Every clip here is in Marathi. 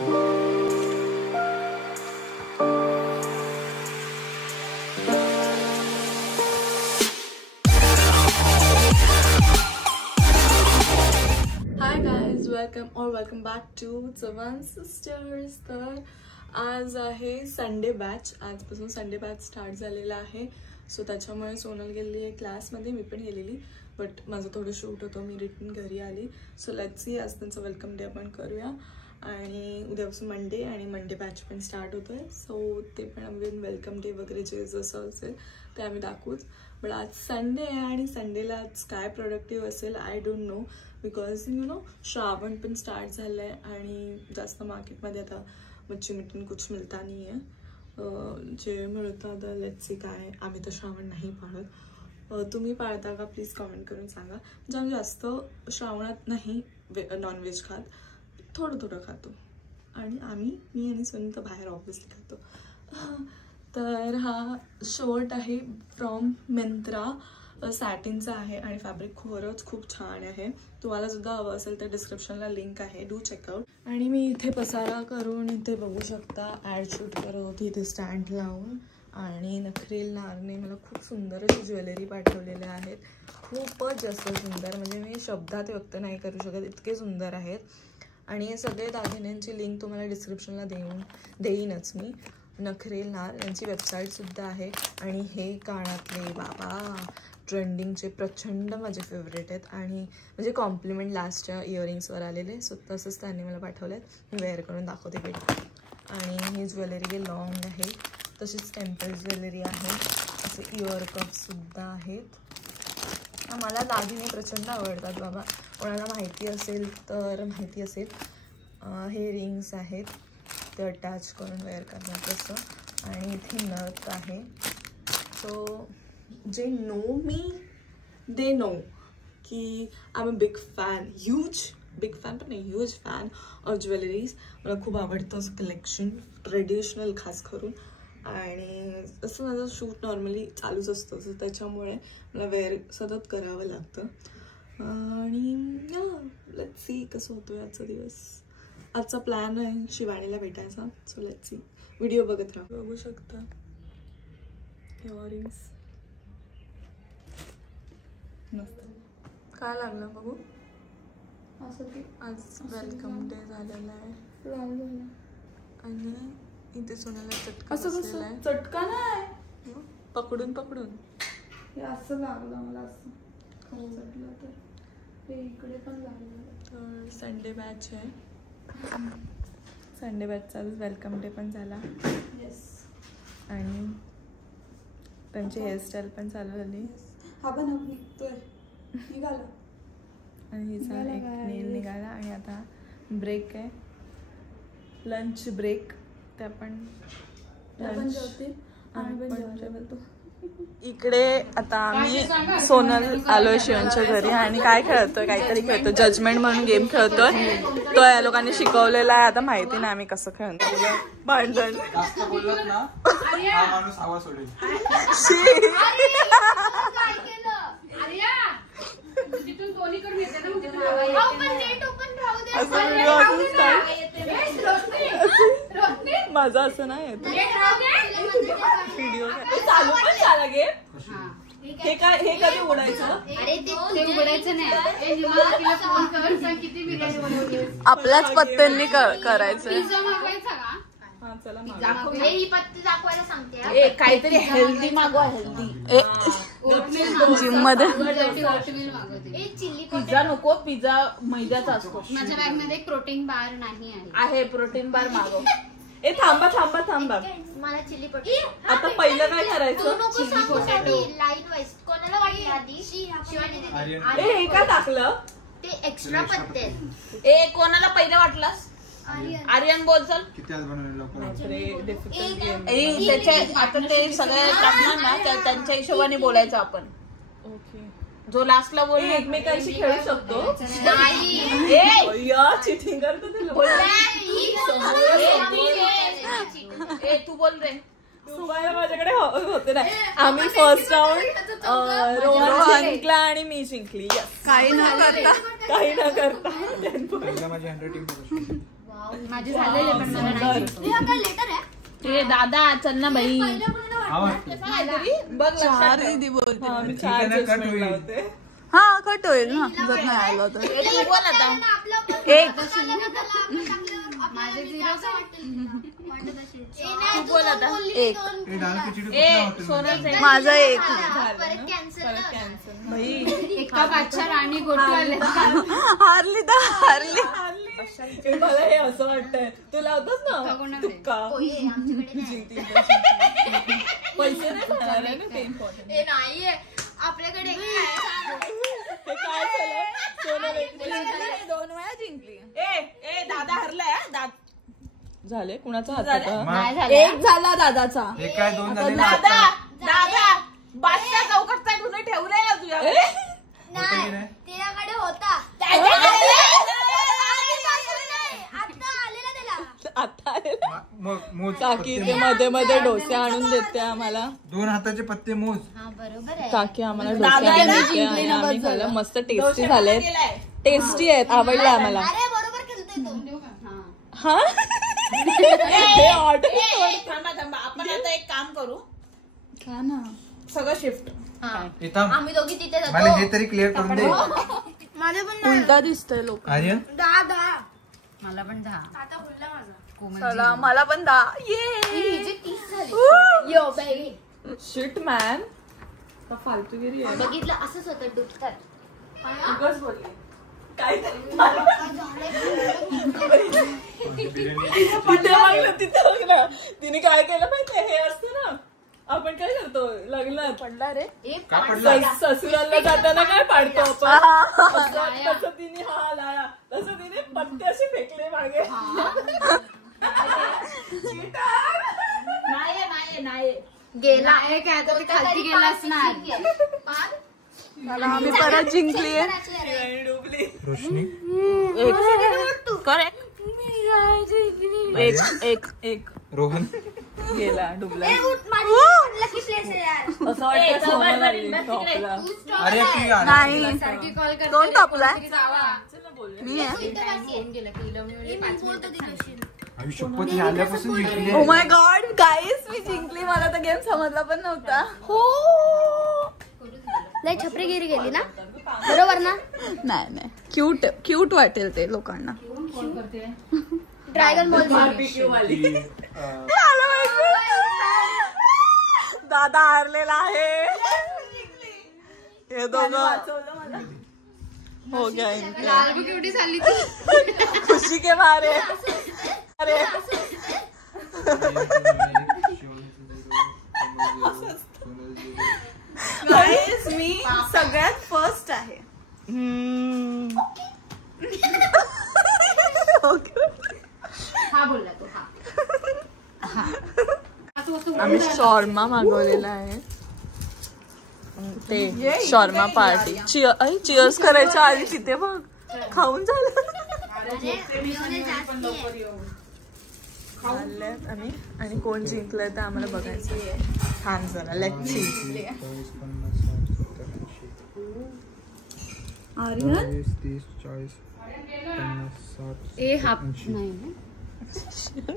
Welcome back to Chavan sisters. तर आज आहे संडे बॅच. आजपासून संडे बॅच स्टार्ट झालेला आहे. सो त्याच्यामुळे सोनल गेलेली आहे क्लासमध्ये, मी पण गेलेली, बट माझं थोडं शूट होतं, मी रिटर्न घरी आली. सो लेट्स सी, आज त्यांचं वेलकम डे आपण करूया. आणि उद्यापासून मंडे आणि मंडे बॅच पण स्टार्ट होतोय. सो ते पण आम्ही वेलकम डे वगैरे जे जसं असेल ते आम्ही दाखवूच. बट आज संडे आहे आणि संडेला आज काय प्रोडक्टिव्ह असेल I don't know, because you know Shravan पण स्टार्ट झालं आहे आणि जास्त मार्केटमध्ये आता मच्छी मिटन कुछ मिळता नाही आहे. जे मिळतं आता लेट्स सी काय. आम्ही तर श्रावण नाही पाळत. तुम्ही पाळता का प्लीज कमेंट करून सांगा. म्हणजे आम्ही जास्त श्रावणात नाही नॉनव्हेज खात, थोडं थोडं खातो. आणि मी आणि सोनी तर बाहेर ऑब्विसली खातो. तर हा शर्ट आहे फ्रॉम मिंत्रा, सॅटिनचा आहे आणि फॅब्रिक खरंच खूप छान आहे. तुम्हाला सुद्धा हवं असेल तर डिस्क्रिप्शनला लिंक आहे, डू चेकआउट. आणि मी इथे पसारा करून इथे बघू शकता ॲड शूट करत होती इथे स्टँड लावून. आणि नखरेल नारने मला खूप सुंदर अशी ज्वेलरी पाठवलेल्या आहेत, खूपच जास्त सुंदर, म्हणजे मी शब्दात व्यक्त नाही करू शकत, इतके सुंदर आहेत. आणि हे सगळे दागिन्यांची लिंक तुम्हाला डिस्क्रिप्शनला देईनच मी. नखरेल नार यांची वेबसाईटसुद्धा आहे. आणि हे कानातले बाबा ट्रेंडिंगचे प्रचंड माझे फेवरेट आहेत आणि म्हणजे कॉम्प्लिमेंट लास्टच्या इयरिंग्सवर आलेले. सो तसंच त्यांनी मला पाठवलं आहे, मी वेअर करून दाखवते बेटा. आणि ही ज्वेलरी लॉंग आहे, तशीच टेम्पल ज्वेलरी आहे, असे इयर कपसुद्धा आहेत. मला दागिने प्रचंड आवडतात बाबा, कोणाला माहिती असेल हे रिंग्स आहेत ते अटॅच करून वेअर करण्यात तसं. आणि इथे नथ आहे. सो जे नो मी दे नो की I am a big fan, big fan पण नाही, ह्यूज फॅन ऑफ ज्वेलरीज. मला खूप आवडतं असं कलेक्शन, ट्रेडिशनल खास करून. आणि असं माझं शूट नॉर्मली चालूच असतं, सो त्याच्यामुळे मला वेअर सतत करावं लागतं. आणि लेट्स सी कसं होतोय आजचा दिवस. आजचा प्लॅन आहे शिवानीला भेटायचा, सो लेट्स सी. व्हिडिओ बघत राहा. बघू शकता इयरिंग्स मस्त. काय लागलं बघू. असं की आज वेलकम डे झालेला आहे आणि इथे सोनाला चटका बसलेला आहे. चटका नाही, पकडून हे असं लागलं मला, असं खरं चटलं तर हे इकडे पण लागलं. तर संडे बॅच आहे, संडे बॅचचा वेलकम डे पण झाला. येस. आणि त्यांची हेअरस्टाईल पण चालू झाली. हा पण निघतोय निघाला आणि हिचा एक नेल निघाला. आणि आता ब्रेक आहे, लंच ब्रेक. त्या पण इकडे आता आम्ही सोनल आलोय शिवांच्या घरी आणि काय खेळतोय, काहीतरी खेळतोय, जजमेंट म्हणून गेम खेळतोय. तो या लोकांनी शिकवलेला आहे, आता माहिती नाही आम्ही कसं खेळतो. भांडण माझा असं नाही येत व्हिडिओ चालू पण झाला गेम. हे कधी उघडायचं, आपल्याच पत्त्यांनी करायचं. काहीतरी हेल्दी मागवा, हेल्दी जिम मध्ये. पिझ्झा नको, पिझ्झा मैद्याचा असतो. माझ्या बॅग मध्ये प्रोटीन बार नाही आहे, प्रोटीन बार मागव. ए थांबा मला चिली पोटॅटो. आता पहिलं काय करायचं, चिली पोटॅटो लाईन वाईज कोणाला वाटलं आधी. शिवानी हे का टाकलं, ते एक्स्ट्रा पत्ते. ए कोणाला पहिलं वाटलं, आर्यन बोल चल. आता ते सगळे टाकणार ना, त्यांच्या हिशोबाने बोलायचं आपण. ओके, जो लास्टला बोल एकमेकांशी खेळू शकतो. चिटिंग करतो तू बोल रे. माझ्याकडे होते ना. आम्ही फर्स्ट राऊंड रोहन जिंकला आणि मी जिंकली. काही न करता माझी 100 टीम. माझे झालेले पण मला नाही. हे काय लेटर आहे? हे दादा चल ना बाई. बघ चार दीदी बोलते. मी 4 जजमेंट लावते. हा कट होईल ना जर नाही आलं तर. एक माझा एक. एका बादशा राणी गोठवाले. हारली तर हारली. मला हे असं वाटतंय तू लावतोस ना तुक्का. पैसे नाही नाहीये आपल्याकडे. काय झालं सोनल 2 वेळा जिंकली. ए दादा हरलाय. झाले कुणाचा हात होता? नाही झालं. एक झाला दादाचा. हे काय 2 झाले. दादा बादशाह चौकटचा गुन्हे ठेवलाय ना तुझ्याकडे? नाही तिच्याकडे होता. आता मोज काकी ते मध्ये मध्ये डोसे आणून देते आम्हाला. 2 हाताचे पत्ते मोज. हा बरोबर आहे. काकी आम्हाला डोसे आणून देते आणि आम्ही खाल्लं. मस्त टेस्टी झालेत. टेस्टी आहेत. आवडलं आम्हाला. अरे बरोबर केलतोय तो. हा हे ऑर्डर. थांबा आपण आता एक काम करू. का ना सगळं शिफ्ट. आम्ही दोघी तिथे जातो. मला हे तरी क्लिअर करून दे. माझं पण उलटा दिसतंय लोक. आर्यन 10. मला पण 10. आता खुलला माझा. चला मला पण 10. हिचे 30 झाले. यो बाई शिट मॅन. फालतूगिरी आहे. बघितलं असंच होतं डुबतात. उगाच बोलली. तिथे बघ ना तिने काय केलं माहितीये. हे असतं ना आपण काय करतो लग्नात पडला रे. ससुराला जाताना काय पाडतो आपण. तसं तिने हा लाया तसं तिने पत्ते असे फेकले मागे. नाही गेला काय आता ते खालती गेला असणार. मला आम्ही परत जिंकली. डुबली. रोशनी एक रोहन गेला डुबला. लकी प्लेस आहे यार. असं वाटतं सोनाला टॉपला. अरे ती नाही सारखी कॉल करते. दोन टॉपलाय. मी आयुष्यपत आल्यापासून जिंकली. ओ माय गॉड गाईस मी जिंकली. मला तर गेम समजला पण नव्हता. हो नाही छपरीगिरी गेली ना बरोबर ना. नाही क्यूट वाटेल ते लोकांना. ड्रॅगन बॉल दादा हारलेला आहे. हे दोघं हो गया. लाल भी केवढी झाली ती. खुशी के मारे. अरे गाईस मी सगळ्यात फर्स्ट आहे. हा बोलला तो. हा आम्ही शॉर्मा मागवलेला आहे. ते शॉर्मा पार्टी. चिअर्स करायच्या आधी तिथे बघ खाऊन झालं. खाल्ल्यात आम्ही आणि कोण जिंकलंय ते आम्हाला बघायचं. छान जरा let's see. Aryan 30 40 50 60 a half नाही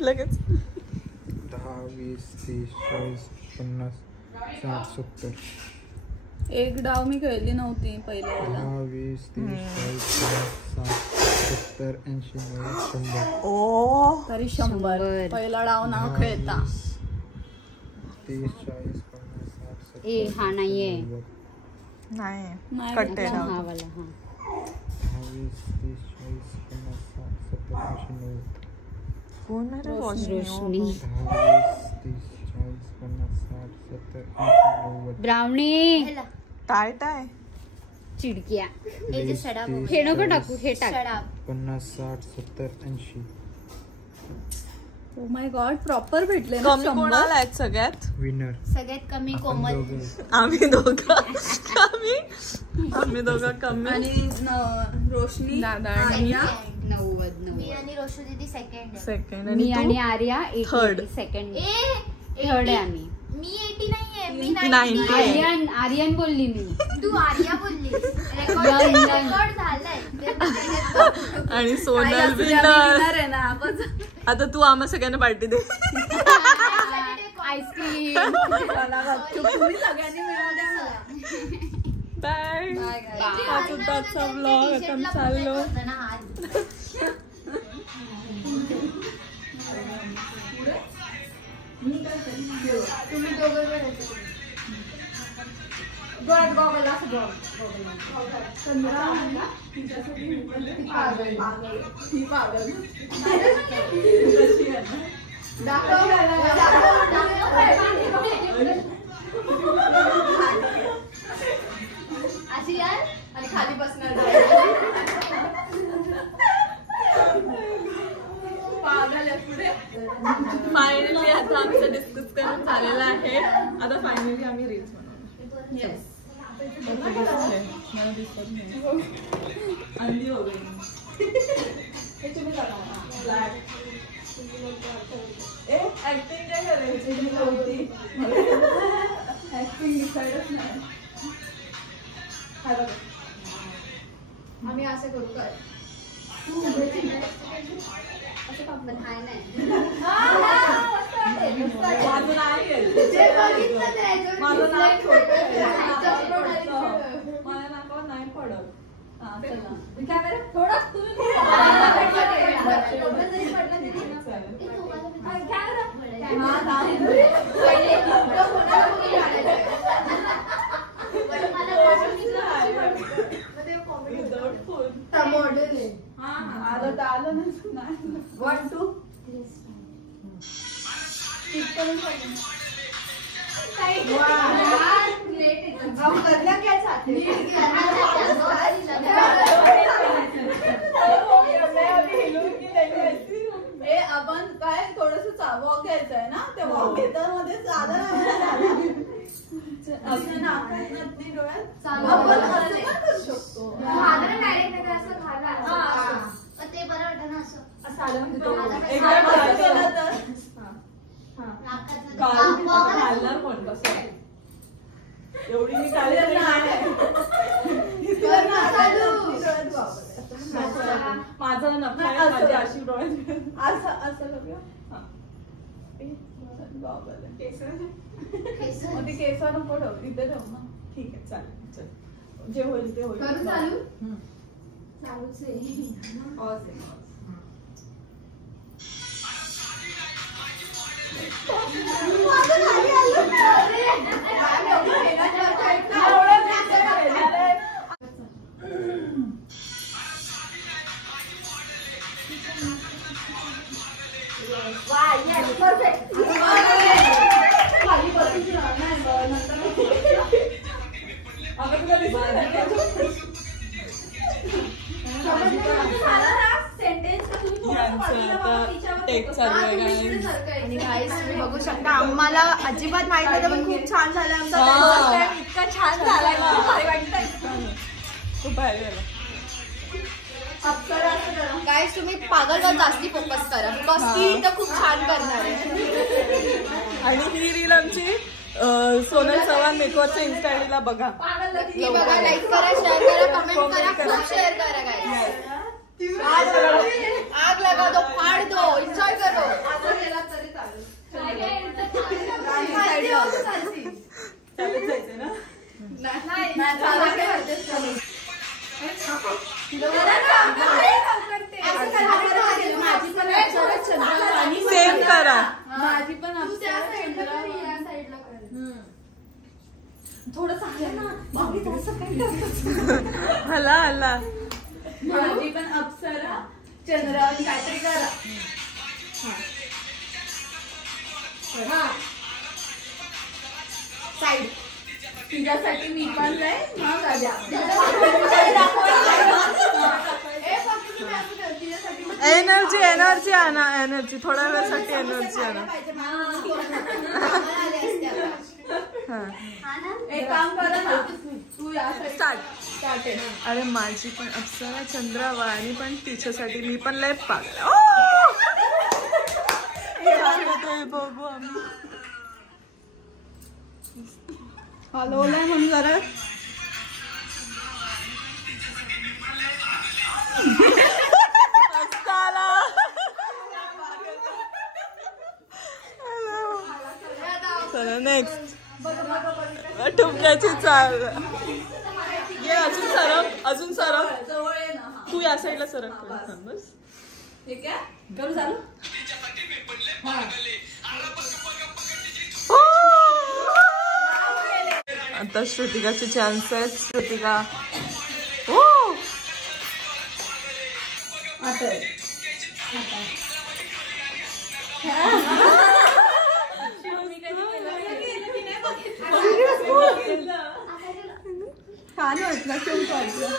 लगेच 10 20 30 40 50 60 70. एक डाव मी खेळली नव्हती पहिल्या 10 20 30 40 50 60 70 80 90 100. ओ तरी 100. पहिला डाव नाव खेळता. 30 40 50 60 ए हा नाहीये. 90. नाही कट्टे हा लावतो. वाला हा 20 30 40 50 60 70 80 90. कोण आहे रे? रोशनी. रोशनी 10 20 30 40 50 60 70 80 90. ब्राउनी टाय टाय चिडक्या. सडा हे नको टाकू हे टाक. 50 60 70 80. ओ माय गॉड प्रॉपर भेटले ना कमी 100. कोणाला आहेत सगळ्यात? विनर सगळ्यात कमी कोमल. आम्ही दोघं कमी आणि रोशनी दादा आणि आर्या 90 मी आणि रोशू दीदी सेकंड आहे. सेकंड मी आणि आणि आर्या Third. सेकंड. ए थर्ड आहे आम्ही. मी 80 नाहीये. मी 90 आहे. आर्यन बोलली मी. तू आर्या बोलली. Done. रेकॉर्ड झालंय. आणि सोनल विनर विनर. आहे ना आपण आता तू आम्हा सगळ्यांना पार्टी दे. आईस्क्रीम. तुम्ही सगळ्यांनी मिळून द्या मला. बाय. आजचा ब्लॉग आता चाललो. तुम्ही दोघं अशी यार आणि खाली बसणार. फायनली आता आमचं डिस्कस करून झालेलं आहे. आता फायनली आम्ही रील्स बनवणार. मला दिसत नाही. अंधी हो गई. ऍक्टिंग काय करायची होती. ऍक्टिंग डिसाइडच नाही. आम्ही असं करू काय माझं नाही मला नाकावर नाही पडत. आपण काय थोडस वॉक घ्यायचं आहे ना. ते वॉक घेतामध्ये ते बरं वाटत ना घालणार कोण कसं एवढी मी माझं नफा माझी अशी असं असं करूया. ती केस नको ठेव इथे ठेव ना. ठीक आहे चालेल. चल जे होईल ते होईल. चालूच आहे. आणि गाईस तुम्ही बघू शकता आम्हाला अजिबात माहित नव्हतं पण खूप छान झालं आमचं. इतका छान झालाय. खूप भारी झालं. गाईस तुम्ही पागलवर जास्ती फोकस करा बिकॉज ती तर खूप छान करणार आहे. आणि ही रील आमची सोनल चव्हाण मेकअपच्या इन्स्टा आयडीला बघा. लाईक करा, शेअर करा, कमेंट करा, खूप शेअर करा गाईस. आग लगा दो, फाड़ दो, एंजॉय करो. सेम करा. माझी पण थोडस हला हला. माझी पण अप्सरा चंद्र आणि काहीतरी करा. साईड तिच्यासाठी मी पण जाईल. एनर्जी एनर्जी आणा. एनर्जी थोड्या वेळासाठी एनर्जी आणा. एक काम करा ना तू स्टार्ट. अरे माझी पण अप्सरा चंद्रा वाणी पण तिच्यासाठी मी पण लय पागल. बघू आम्ही हलवलाय म्हणून जरा चला नेक्स्ट ठुमक्याची चाल. ये अजून सरक, अजून सरक. तू या साईडला सरक. बस आता श्रुतिकाचे चान्स आहेत. श्रुतिका छान वाटलं, क्यूट वाटलं.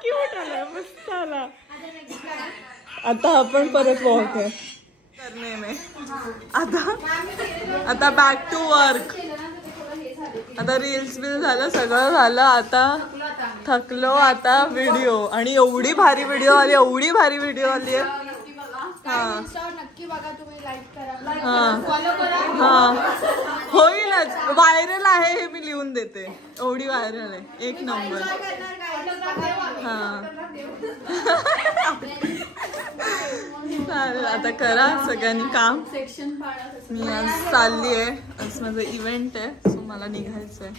क्यूट आला, मस्त आला. आता आपण परत वॉक आहे करणे में. आता बॅक टू वर्क. आता रील्स बिल झालं, सगळं झालं. आता थकलो. आता व्हिडिओ. आणि एवढी भारी व्हिडिओ आली, एवढी भारी व्हिडिओ आली आहे. नक्की बघा, तुम्ही लाईक करा, होईलच. व्हायरल आहे हे मी लिहून देते. एवढी व्हायरल आहे, एक नंबर. चालेल, आता करा सगळ्यांनी काम. मी आज चालली आहे, आज माझं इव्हेंट आहे, सो मला निघायचंय.